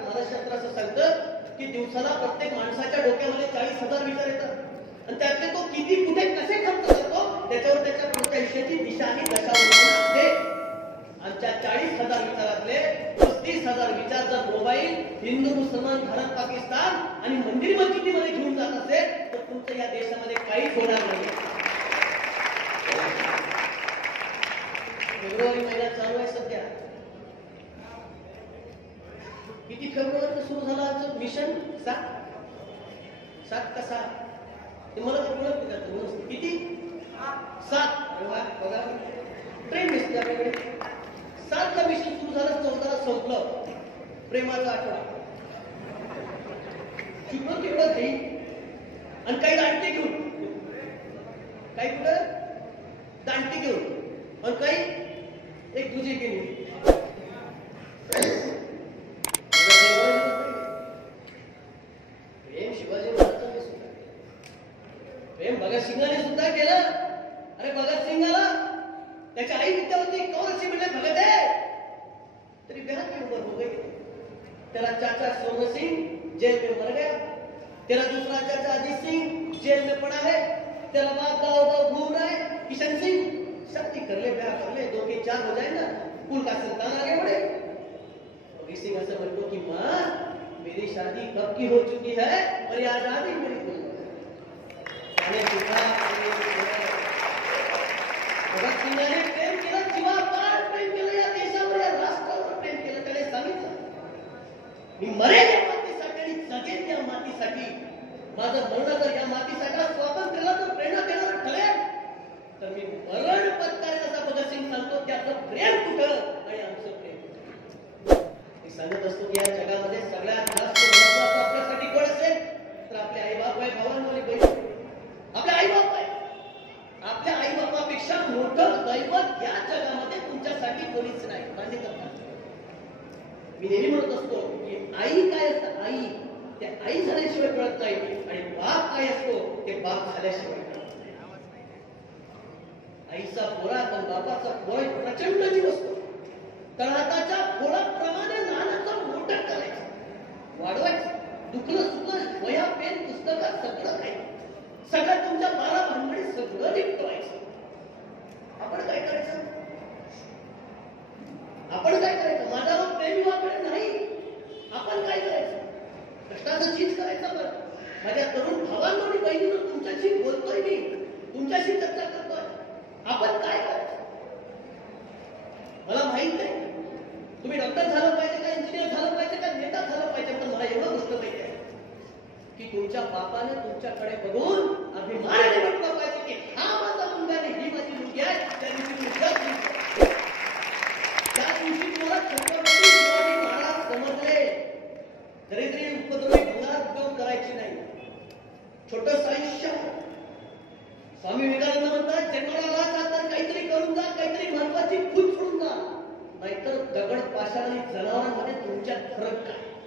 मानसशास्त्र असं सांगतं की दिवसाला प्रत्येक माणसाच्या डोक्यामध्ये 40,000 विचार येतात आणि त्यातले तो किती कुठे कसे खर्च करतो त्याच्यावर त्याच्या पुढच्या आयुष्याची दिशा आणि दशा असते. आमच्या 40,000 विचारातले 35,000 विचार जर मोबाईल, हिंदू, मुसलमान, भारत, पाकिस्तान आणि मंदिर मस्जिदीमध्ये घेऊन जात असेल तर तुमचं या देशामध्ये काहीच होणार नाही. फेब्रुवारी महिना चालू आहे सध्या. किती फेब्रुवारी सुरू झालं आमचं मिशन? 7 का 6 ते मला तर कळत नाही. किती? 7. बघा ट्रेन दिसते आपल्याकडे. 7 ला मिशन सुरू झालं, 14 ला संपलं. प्रेमाचा आठवडा शुक्र तेवढं घेईल आणि काही दांडके घेऊन, काही कुठं दांडके घेऊन आणि काही एक दुजे घेऊन. प्रेम शिवाजी महाराजांनी सुद्धा, प्रेम भगतसिंगाने सुद्धा केलं. अरे भगतसिंगाला त्याची आई विद्यावती कौन अच्छी मिले भगत है तेरी बहन की उम्र हो गई. तेरा चाचा सोनू सिंह जेल में मर गया. तेरा दूसरा चाचा अजीत सिंह जेल में पड़ा है. तेरा बाप गाँव गाँव घूम रहा है. किशन सिंह शादी कर ले, ब्याह कर ले, 2 के 4 हो जाए ना, कुल का संतान आगे बढ़े. और इसी में से बच्चों की माँ मेरी शादी कब की हो चुकी है और ये आजादी मेरी भूल भगत सिंगाने प्रेम केलं, जीवापाड प्रेम केलं, या देशावर या राष्ट्रावर प्रेम केलं. त्याने सांगितलं मी मरेन या मातीसाठी आणि जगेन या मातीसाठी. माझं मरण जर या मातीसाठी स्वातंत्र्याला जर प्रेरणा देणार ठरेल तर मी मरण पत्करेन असा भगतसिंग सांगतो. की आपलं प्रेम कुठं आणि आमचं प्रेम कुठं. मी सांगत असतो की या जगामध्ये सगळ्यात जास्त महत्वाचं आपल्यासाठी कोण असेल तर आपले आई बाप आहे, भावांमध्ये बहीण. आपले आई बाप आहे. आपल्या आई बापापेक्षा मोठं दैवत या जगामध्ये तुमच्यासाठी कोणीच नाही. मान्य करतात. मी नेहमी म्हणत असतो की आई काय असतं, आई त्या आई झाल्याशिवाय कळत नाही आणि बाप काय असतो ते बाप झाल्याशिवाय कळत नाही. आईचा पोळा तर बापाचा पोळा प्रचंड जीव असतो. तळहाताच्या फोडाप्रमाणे लहानाचं मोठं करायचं, वाढवायचं. दुखलं सुखलं वया पेन पुस्तकात सगळं काही, सगळं तुमच्या 12 भानगडीत सगळं निपटवायचं. आपण काय करायचं? आपण काय करायचं? माझा लोक प्रेमी वाकडे नाही. आपण काय करायचं? कष्टाचं चीज करायचं. बरं माझ्या तरुण भावांनो आणि बहिणींनो तुमच्याशी बोलतोय मी, तुमच्याशी चर्चा करतोय. आपण काय करायचं? मला माहित नाही तुम्ही डॉक्टर झालं पाहिजे का, इंजिनियर झालं पाहिजे का, नेता झालं पाहिजे, पण मला एवढं गोष्ट माहिती आहे की तुमच्या बापाने तुमच्याकडे बघून अभिमानाने म्हटलं पाहिजे की हा माझा मुलगा आणि ही माझी मुलगी आहे. त्या दिवशी तुम्हाला छत्रपती शिवाजी महाराज समजले. दरिद्री उपद्रवी भंगार उद्योग करायची नाही. छोटंच आयुष्य. स्वामी विवेकानंद म्हणतात जन्माला जातात काहीतरी करून जा, काहीतरी महत्वाची फूट सोडून जा, नाहीतर दगड पाषाण आणि जनावरांमध्ये तुमच्यात फरक काय.